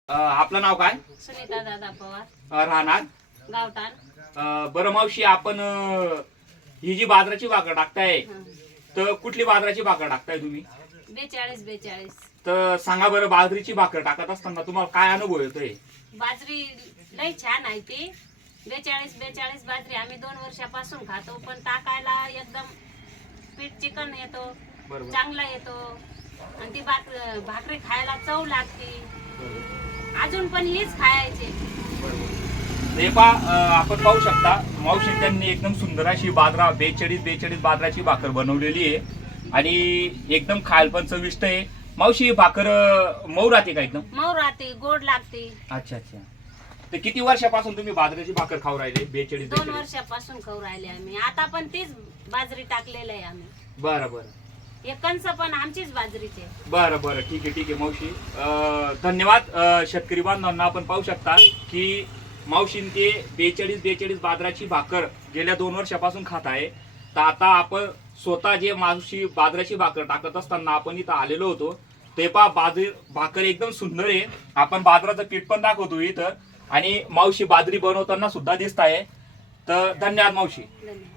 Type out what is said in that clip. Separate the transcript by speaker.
Speaker 1: आपलं नाव काय?
Speaker 2: सुनीता दादा पवार,
Speaker 1: राहणार
Speaker 2: गावठाण.
Speaker 1: बरं मावशी, आपण ही जी बाजराची भाकर टाकताय तर कुठली बाजराची भाकर टाकताय तुम्ही?
Speaker 2: 42-42
Speaker 1: तर सांगा बरं, बाजरीची भाकर टाकत असताना तुम्हाला काय अनुभव येतोय?
Speaker 2: बाजरी लई छान आहे ती. 42-42 बाजरी आम्ही 2 वर्षापासून खातो, पण टाकायला एकदम पीठ चिकन येतो,
Speaker 1: बरोबर.
Speaker 2: चांगला येतो आणि ती भाकरी खायला चव लागते. अजून पण हीच खायची.
Speaker 1: हे आपण पाहू शकता, मावशी त्यांनी एकदम सुंदर अशी बाजरा 42-42 बाजराची भाकर बनवलेली आहे आणि एकदम खायला पण चविष्ट आहे. मावशी, भाकर मऊ राहते का? एकदम
Speaker 2: मऊ राहते, गोड लागते.
Speaker 1: अच्छा अच्छा. तर किती वर्षापासून तुम्ही बाजरीची भाकर खाऊ राहिले? 42
Speaker 2: 2 वर्षापासून खाऊ राहिले आम्ही. आता पण तीच बाजरी टाकलेलं आहे आम्ही.
Speaker 1: बरं बरं.
Speaker 2: हे कंस पण आमचीच बाजरीचे.
Speaker 1: बरं बरं, ठीक आहे मावशी. धन्यवाद. शेतकरी बांधवांना आपण पाहू शकता की मावशीन ते 42 बाजराची भाकर गेल्या 2 वर्षापासून खात आहे. तर आता आपण स्वतः जे मावशी बाजराची भाकर टाकत असताना आपण इथं आलेलो होतो. ते भाकर एकदम सुंदर आहे. आपण बाजराचं पीठ पण दाखवतो इथं आणि मावशी बाजरी बनवताना सुद्धा दिसत आहे. तर धन्यवाद मावशी.
Speaker 2: धन्यवाद.